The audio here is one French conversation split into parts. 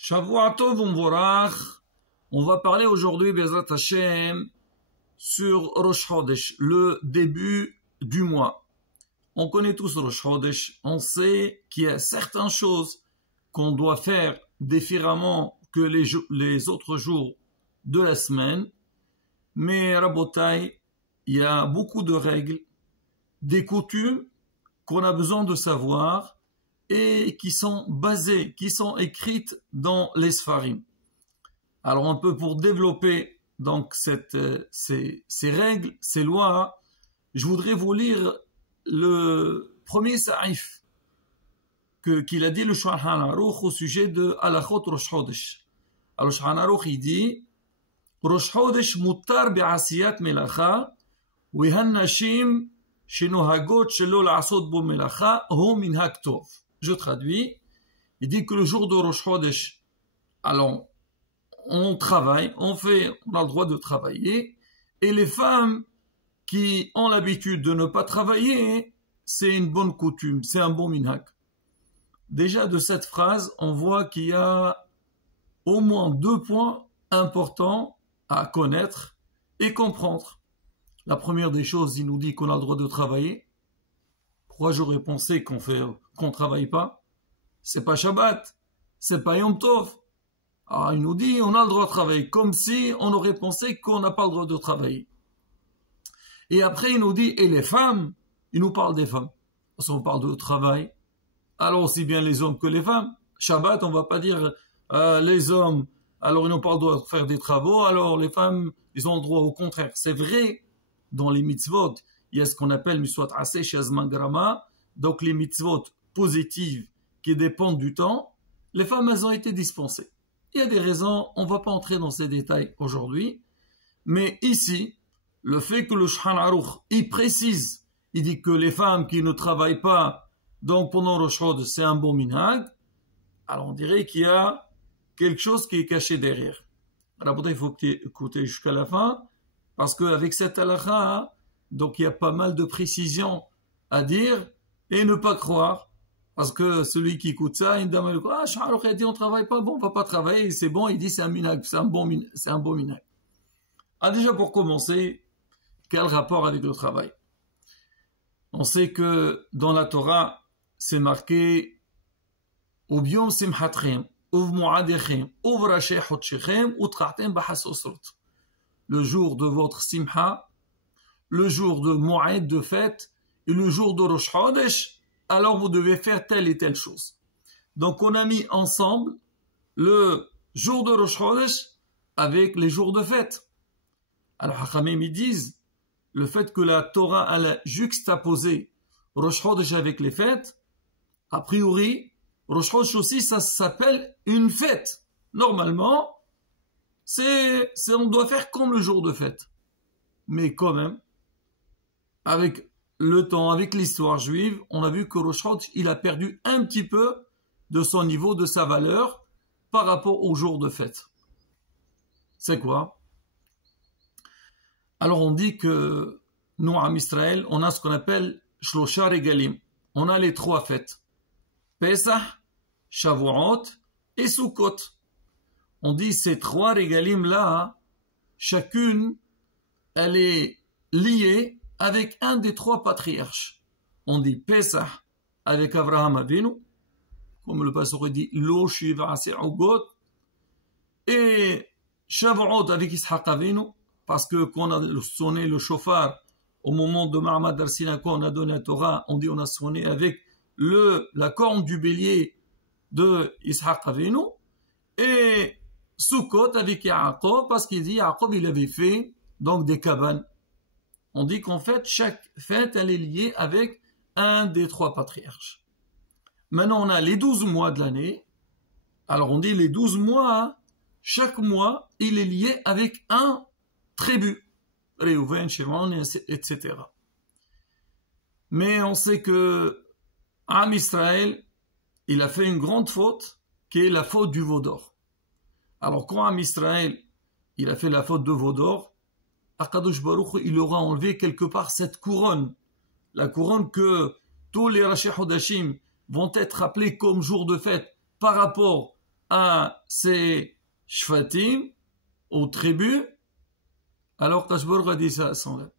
Shavua Tov Umvorach. On va parler aujourd'hui, Bezrat Hashem, sur Rosh Chodesh, le début du mois. On connaît tous Rosh Chodesh, on sait qu'il y a certaines choses qu'on doit faire différemment que les autres jours de la semaine, mais Rabotai, il y a beaucoup de règles, des coutumes qu'on a besoin de savoir et qui sont basées, qui sont écrites dans les Sfarim. Alors un peu pour développer donc ces règles, ces lois, je voudrais vous lire le premier saïf qu'il a dit le Shulchan Aruch au sujet de Halachot Rosh Chodesh. Alors Shulchan Aruch il dit Rosh Chodesh mutar bi'asiyat melacha והנשים שנוהגות שלא לעשות בו מלאכה הוא מנהג טוב. Je traduis, il dit que le jour de Rosh Chodesh, alors on travaille, on a le droit de travailler, et les femmes qui ont l'habitude de ne pas travailler, c'est une bonne coutume, c'est un bon minhag. Déjà de cette phrase, on voit qu'il y a au moins 2 points importants à connaître et comprendre. La première des choses, il nous dit qu'on a le droit de travailler. Pourquoi j'aurais pensé qu'on travaille pas? C'est pas Shabbat, c'est pas Yom Tov. Alors il nous dit on a le droit de travailler, comme si on aurait pensé qu'on n'a pas le droit de travailler. Et après il nous dit et les femmes, il nous parle des femmes. Parce qu'on parle de travail, alors aussi bien les hommes que les femmes. Shabbat, on va pas dire les hommes, alors ils n'ont pas le droit de faire des travaux, alors les femmes, ils ont le droit au contraire. C'est vrai, dans les mitzvot, il y a ce qu'on appelle mitzvot aseh shazman grama, donc les mitzvot positives qui dépendent du temps, les femmes elles ont été dispensées. Il y a des raisons, on ne va pas entrer dans ces détails aujourd'hui, mais ici, le fait que le Shulchan Aruch, il précise, il dit que les femmes qui ne travaillent pas, donc pendant Rosh Chodesh, c'est un bon minhag, alors on dirait qu'il y a quelque chose qui est caché derrière. Alors il faut écouter jusqu'à la fin, parce qu'avec cette halakha, donc il y a pas mal de précisions à dire et ne pas croire. Parce que celui qui écoute ça, une dame, elle dit, Shulchan a dit on travaille pas, bon, on va pas travailler, c'est bon, il dit c'est un minhag, c'est un bon minhag. Ah, déjà pour commencer, quel rapport avec le travail? On sait que dans la Torah, c'est marqué Ubiom simchatchem, uv mu'adechem, uv rasheh chodshechem, utrachtem bahas osrot. Le jour de votre simha, le jour de Moed, de fête, et le jour de Rosh Chodesh, alors vous devez faire telle et telle chose. Donc on a mis ensemble le jour de Rosh Chodesh avec les jours de fête. Alors Hachamim ils disent, le fait que la Torah a juxtaposé Rosh Chodesh avec les fêtes, a priori, Rosh Chodesh aussi ça s'appelle une fête. Normalement, on doit faire comme le jour de fête. Mais quand même, avec le temps, avec l'histoire juive, on a vu que Rosh Chodesh, il a perdu un petit peu de son niveau, de sa valeur, par rapport au jour de fête. C'est quoi? Alors on dit que nous, à Israël, on a ce qu'on appelle Shlosha Regalim. On a les 3 fêtes. Pesach, Shavuot et Sukkot. On dit ces 3 régalim là, chacune, elle est liée avec un des 3 patriarches. On dit Pesach avec Abraham Avinu, comme le pasteur dit Lo Shiva Se'ugot, et Shavuot avec Ishaq Avinu, parce que quand on a sonné le shofar au moment de Ma'amad Arsina, quand on a donné la Torah, on dit on a sonné avec la corne du bélier de Ishaq Avinu, et Sukkot avec Yaakov, parce qu'il dit Yaakov il avait fait donc des cabanes. On dit qu'en fait chaque fête elle est liée avec un des 3 patriarches. Maintenant on a les 12 mois de l'année. Alors on dit les 12 mois, chaque mois il est lié avec un tribu, Reuven, Shimon, etc. Mais on sait que Am Israël il a fait une grande faute qui est la faute du veau d'or. Alors quand Am Israël il a fait la faute de veau d'or, Akadosh Baruch il aura enlevé quelque part cette couronne, la couronne que tous les Rashi Hodashim vont être appelés comme jour de fête par rapport à ses shvatim, aux tribus, alors Kashbor a dit ça sans l'aide.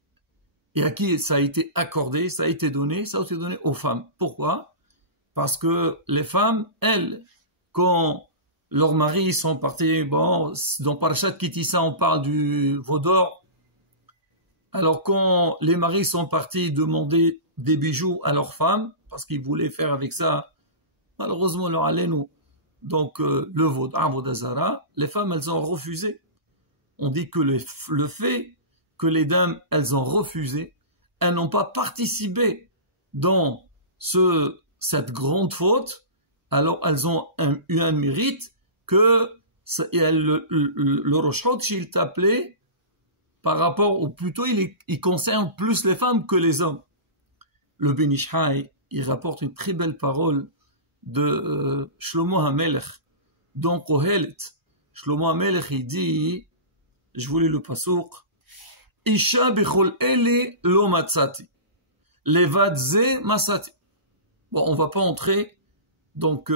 Et à qui ça a été accordé, ça a été donné aux femmes. Pourquoi? Parce que les femmes, elles, quand leurs maris sont partis, bon, dans Parashat Kitissa, on parle du veau d'or. Alors quand les maris sont partis demander des bijoux à leurs femmes, parce qu'ils voulaient faire avec ça, malheureusement, leur allénou, donc le veau d'Azara, les femmes, elles ont refusé. On dit que le fait que les dames, elles ont refusé, elles n'ont pas participé dans cette grande faute, alors elles ont eu un mérite que le Rosh Chodesh, il t'appelait par rapport, ou plutôt il concerne plus les femmes que les hommes. Le Ben Ish Chai, il rapporte une très belle parole de Shlomo HaMelech, dans Kohelet. Shlomo HaMelech, il dit, je voulais le pasouk, Isha bechol ele lo matzati, levad ze masati. Bon, on va pas entrer donc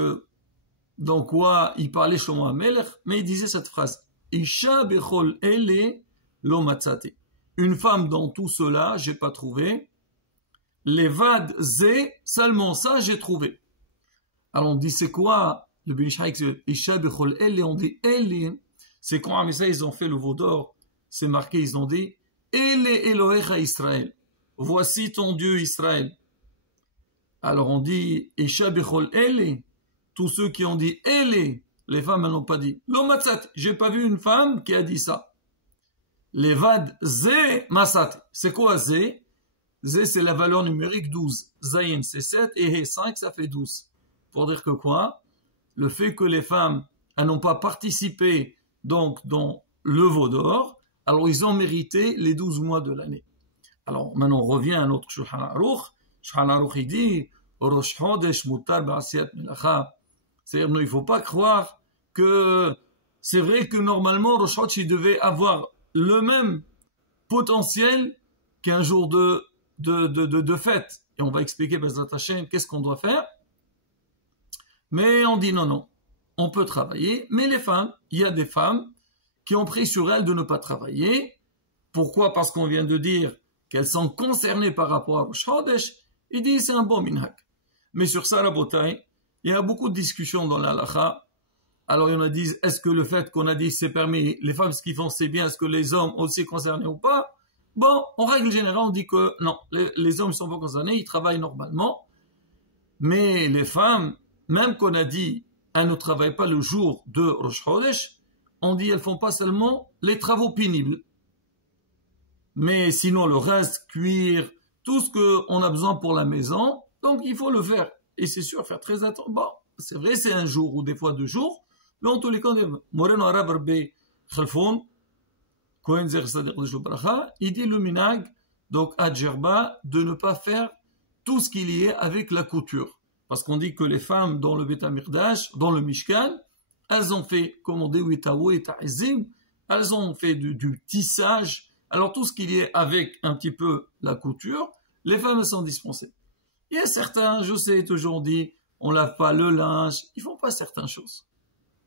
dans quoi il parlait Shlomo HaMelech, mais il disait cette phrase, Isha bechol ele lo matzati. Une femme dans tout cela, j'ai pas trouvé. Levad ze, seulement ça, j'ai trouvé. Alors on dit c'est quoi le Ben Ish Chai, Isha bechol ele, on dit ele, c'est quand Amisa ils ont fait le veau d'or, c'est marqué, ils ont dit Ele Elohecha Israël, voici ton Dieu Israël. Alors on dit Isha bechol ele, tous ceux qui ont dit ele, les femmes elles n'ont pas dit lo matzat, j'ai pas vu une femme qui a dit ça. Levad ze masat, c'est quoi ze? Ze c'est la valeur numérique 12, Zayin c'est 7 et He 5 ça fait 12. Pour dire que quoi? Le fait que les femmes elles n'ont pas participé donc dans le veau d'or, alors ils ont mérité les 12 mois de l'année. Alors maintenant on revient à notre Shulchan Aruch. Shulchan Aruch il dit Rosh Chodesh mutar ba'asiyat melacha. C'est-à-dire il ne faut pas croire que c'est vrai que normalement Rosh Chodesh il devait avoir le même potentiel qu'un jour de fête. Et on va expliquer Bezrat Hashem qu'est-ce qu'on doit faire. Mais on dit non, on peut travailler, mais les femmes, il y a des femmes qui ont pris sur elles de ne pas travailler. Pourquoi? Parce qu'on vient de dire qu'elles sont concernées par rapport à Rosh Chodesh. Il dit c'est un bon minhag. Mais sur ça, la bataille, il y a beaucoup de discussions dans l'halakha. Alors il y en a qui disent, est-ce que le fait qu'on a dit c'est permis, les femmes ce qu'ils font c'est bien, est-ce que les hommes aussi concernés ou pas? Bon, en règle générale, on dit que non, les hommes ne sont pas concernés, ils travaillent normalement. Mais les femmes, même qu'on a dit, elles ne travaillent pas le jour de Rosh Chodesh, on dit elles font pas seulement les travaux pénibles. Mais sinon le reste, cuire, tout ce qu'on a besoin pour la maison, donc il faut le faire. Et c'est sûr, faire très attention. Bon, c'est vrai, c'est un jour ou des fois 2 jours, mais en tous les cas, Moreno Arab Rabbi Khalfoun, Kohen Zer Sadiq de Bracha, il dit le minag, donc à Djerba, de ne pas faire tout ce qu'il y a avec la couture. Parce qu'on dit que les femmes dans le Beth Amikdash, dans le Mishkan, elles ont fait, comme on dit, Witaou et Ta'izim, elles ont fait du tissage. Alors tout ce qu'il y a avec un petit peu la couture, les femmes sont dispensées. Il y a certains, je sais, toujours dit, on lave pas le linge, ils font pas certaines choses.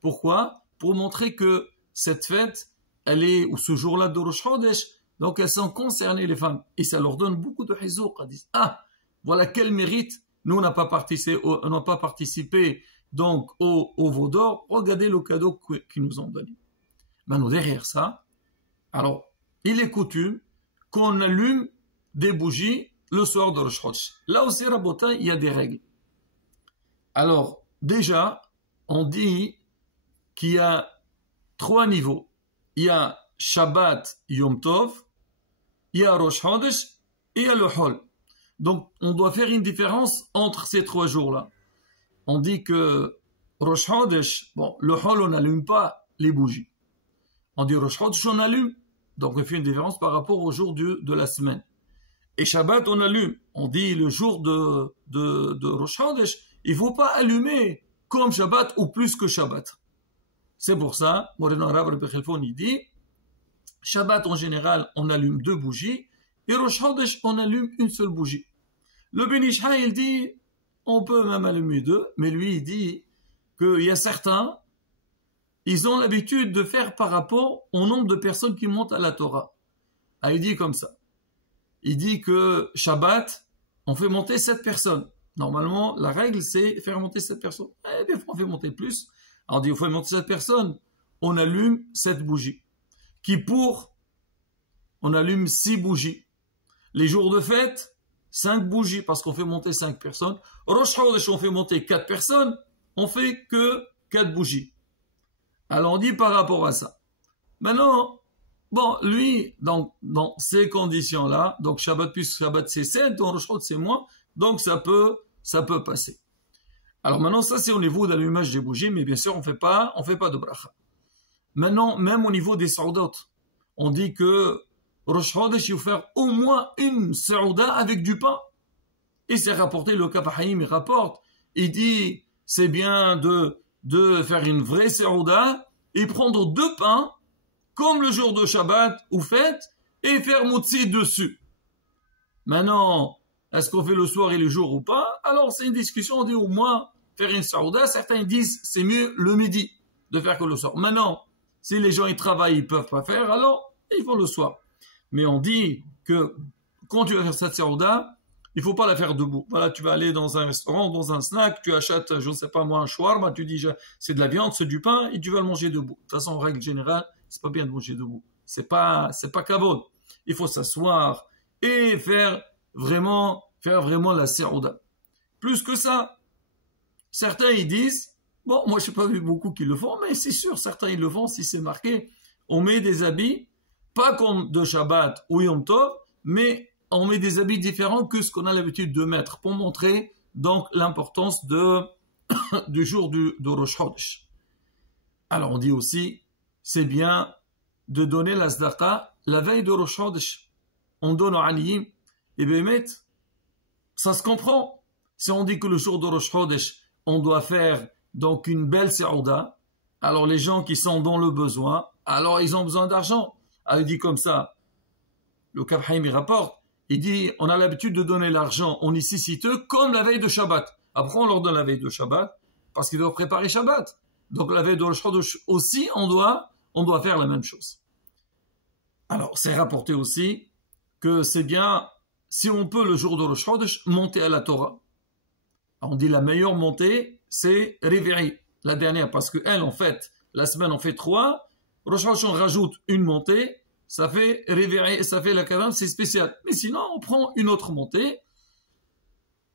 Pourquoi? Pour montrer que cette fête, elle est, ou ce jour-là de Rosh Chodesh, donc elles sont concernées les femmes. Et ça leur donne beaucoup de hizouk. Elles disent, voilà quel mérite, nous on n'a pas participé donc au veau d'or, regardez le cadeau qu'ils nous ont donné. Maintenant derrière ça, alors il est coutume qu'on allume des bougies le soir de Rosh Chodesh. Là aussi, Rabotin, il y a des règles. Alors, déjà, on dit qu'il y a 3 niveaux. Il y a Shabbat Yom Tov, il y a Rosh Chodesh et il y a le Hol. Donc, on doit faire une différence entre ces 3 jours-là. On dit que Rosh Chodesh, bon, le Hol, on n'allume pas les bougies. On dit Rosh Chodesh, on allume. Donc, on fait une différence par rapport au jour de la semaine. Et Shabbat, on allume. On dit le jour de Rosh Chodesh, il ne faut pas allumer comme Shabbat ou plus que Shabbat. C'est pour ça, Moreno Rav Rabbi Khalfoun, il dit, Shabbat en général, on allume 2 bougies, et Rosh Chodesh, on allume une seule bougie. Le Ben Ish Chai, il dit, on peut même allumer 2, mais lui, il dit qu'il y a certains ils ont l'habitude de faire par rapport au nombre de personnes qui montent à la Torah. Ah, il dit comme ça. Il dit que Shabbat, on fait monter 7 personnes. Normalement, la règle, c'est faire monter 7 personnes. Eh bien, on fait monter plus. Alors, on dit, on fait monter 7 personnes. On allume 7 bougies. Kippour, on allume 6 bougies. Les jours de fête, 5 bougies, parce qu'on fait monter 5 personnes. Rosh Chodesh, on fait monter 4 personnes. On fait que 4 bougies. Alors, on dit par rapport à ça. Maintenant, bon, lui, dans ces conditions-là, donc Shabbat plus Shabbat c'est 7, donc Rosh Chodesh c'est moins, donc ça peut passer. Alors maintenant, ça c'est au niveau d'allumage des bougies, mais bien sûr, on fait pas de bracha. Maintenant, même au niveau des saoudot, on dit que Rosh Chodesh, il faut faire au moins une saouda avec du pain. Et c'est rapporté, le Kaf HaChaim, il rapporte, il dit, c'est bien de faire une vraie saouda et prendre 2 pains, comme le jour de Shabbat ou fête, et faire moutsi dessus. Maintenant, est-ce qu'on fait le soir et le jour ou pas? Alors c'est une discussion, on dit au moins faire une saouda. Certains disent c'est mieux le midi de faire que le soir. Maintenant, si les gens ils travaillent, ils peuvent pas faire, alors ils font le soir. Mais on dit que quand tu vas faire cette saouda, il faut pas la faire debout. Voilà, tu vas aller dans un restaurant, dans un snack, tu achètes, je ne sais pas moi, un shawarma, tu dis c'est de la viande, c'est du pain, et tu vas le manger debout. De toute façon, en règle générale, c'est pas bien de manger debout. C'est pas kavod. Il faut s'asseoir et faire vraiment la saouda. Plus que ça, certains ils disent, bon, moi je n'ai pas vu beaucoup qui le font, mais c'est sûr, certains ils le font si c'est marqué. On met des habits, pas comme de Shabbat ou Yom Tov, mais on met des habits différents que ce qu'on a l'habitude de mettre pour montrer donc l'importance du jour de Rosh Chodesh. Alors on dit aussi, c'est bien de donner la sdaqa la veille de Rosh Chodesh. On donne au Aliyim, et bien ça se comprend. Si on dit que le jour de Rosh Chodesh, on doit faire donc une belle saouda, alors les gens qui sont dans le besoin, alors ils ont besoin d'argent. Alors il dit comme ça, le Kaf HaChaim rapporte, il dit, on a l'habitude de donner l'argent aux nécessiteux comme la veille de Shabbat. Après, on leur donne la veille de Shabbat parce qu'ils doivent préparer Shabbat. Donc, la veille de Rosh Chodesh aussi, on doit faire la même chose. Alors, c'est rapporté aussi que c'est bien, si on peut, le jour de Rosh Chodesh, monter à la Torah. Alors, on dit la meilleure montée, c'est Réveillé, la dernière, parce que elle, en fait, la semaine, on fait 3. Rosh Chodesh, on rajoute une montée. Ça fait révérer, ça fait la kadam, c'est spécial. Mais sinon, on prend une autre montée.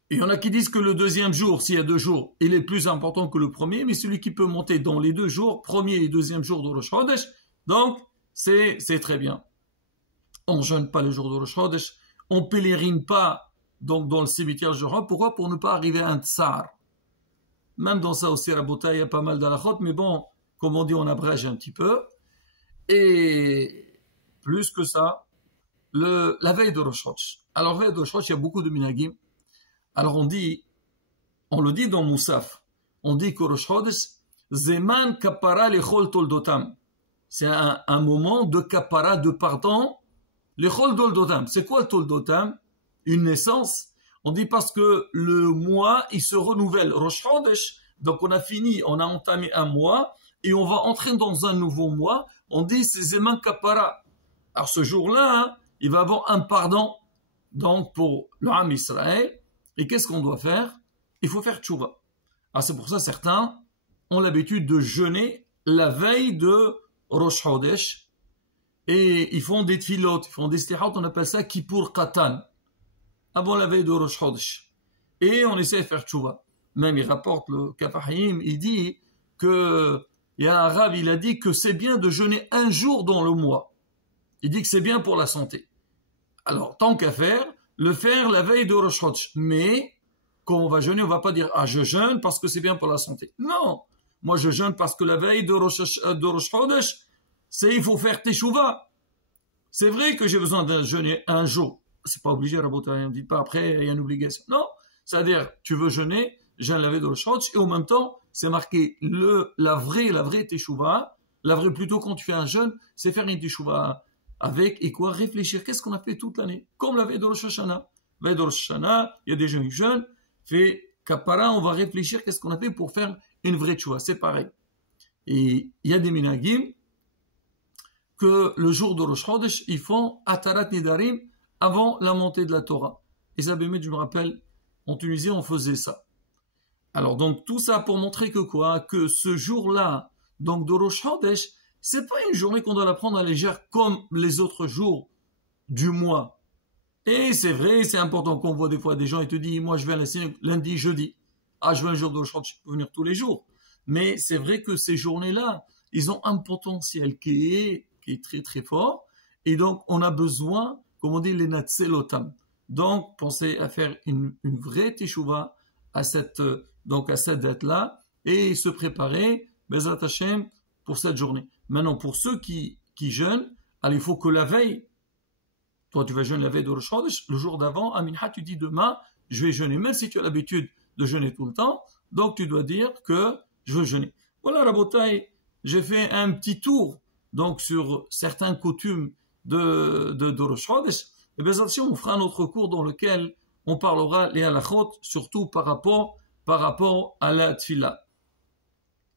Il y en a qui disent que le deuxième jour, s'il y a 2 jours, il est plus important que le premier, mais celui qui peut monter dans les 2 jours, premier et deuxième jour de Rosh Chodesh, donc c'est très bien. On ne jeûne pas le jour de Rosh Chodesh, on pèlerine pas donc dans le cimetière de Jora. Pourquoi? Pour ne pas arriver à un tsar. Même dans ça aussi, Rabota, il y a pas mal d'halachot, mais bon, comme on dit, on abrège un petit peu. Et plus que ça, la veille de Rosh Chodesh. Alors, la veille de Rosh Chodesh, il y a beaucoup de minagim. Alors, on le dit dans Moussaf, on dit que Rosh Chodesh, Zeman kapara lechol toldotam. C'est un moment de kapara, de pardon, lechol toldotam. C'est quoi le toldotam? Une naissance. On dit parce que le mois, il se renouvelle. Rosh Chodesh, donc on a fini, on a entamé un mois, et on va entrer dans un nouveau mois. On dit c'est Zeman kapara. Alors ce jour-là, hein, il va avoir un pardon donc pour l'Am Israël. Et qu'est-ce qu'on doit faire? Il faut faire tchouva. Alors c'est pour ça certains ont l'habitude de jeûner la veille de Rosh Chodesh et ils font des tfilotes, ils font des stihot, on appelle ça Kippour Katan, avant la veille de Rosh Chodesh. Et on essaie de faire tchouva. Même il rapporte le Kaf HaChaim, il dit que il y a un rave, il a dit que c'est bien de jeûner un jour dans le mois. Il dit que c'est bien pour la santé. Alors, tant qu'à faire, le faire la veille de Rosh Chodesh. Mais, quand on va jeûner, on ne va pas dire « Ah, je jeûne parce que c'est bien pour la santé ». Non, moi je jeûne parce que la veille de Rosh Chodesh, il faut faire teshuva. C'est vrai que j'ai besoin de jeûner un jour. C'est pas obligé, Rabota, on ne dit pas après, il y a une obligation. Non, c'est-à-dire, tu veux jeûner, jeûne la veille de Rosh Chodesh, et en même temps, c'est marqué la vraie teshuva. La vraie, plutôt, quand tu fais un jeûne, c'est faire une teshuva avec, et quoi, réfléchir, qu'est-ce qu'on a fait toute l'année, comme la veille de Rosh Hashanah. La veille de Rosh Hashanah, il y a des gens qui jeûnent, fait kapara, on va réfléchir, qu'est-ce qu'on a fait pour faire une vraie teshuva, c'est pareil. Et il y a des minagim que le jour de Rosh Chodesh, ils font Atarat Nidarim avant la montée de la Torah. Et ça, je me rappelle, en Tunisie, on faisait ça. Alors, donc, tout ça pour montrer que quoi? Que ce jour-là, donc, de Rosh Chodesh, c'est pas une journée qu'on doit la prendre à légère comme les autres jours du mois. Et c'est vrai, c'est important qu'on voit des fois des gens et te disent, moi, je vais à la synagogue lundi, jeudi. Ah, je veux un jour de Rosh Chodesh, je peux venir tous les jours. Mais c'est vrai que ces journées-là, ils ont un potentiel qui est très très fort. Et donc, on a besoin, comme on dit, les natselotam. Donc, pensez à faire une vraie teshuva à cette date-là et se préparer, Bezrat Hashem, pour cette journée. Maintenant, pour ceux qui jeûnent, alors il faut que la veille, toi tu vas jeûner la veille de Rosh Chodesh, le jour d'avant, à Mincha, tu dis demain, je vais jeûner, même si tu as l'habitude de jeûner tout le temps, donc tu dois dire que je veux jeûner. Voilà, Rabotai, j'ai fait un petit tour donc sur certaines coutumes de Rosh Chodesh. Et bien, on fera un autre cours dans lequel on parlera les halachot, surtout par rapport à la tfila.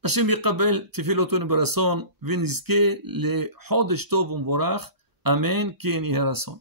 Hashem yikabel tefilotonu barason, v'nizke le chodesh tov umvorach. Amen, ken yerason.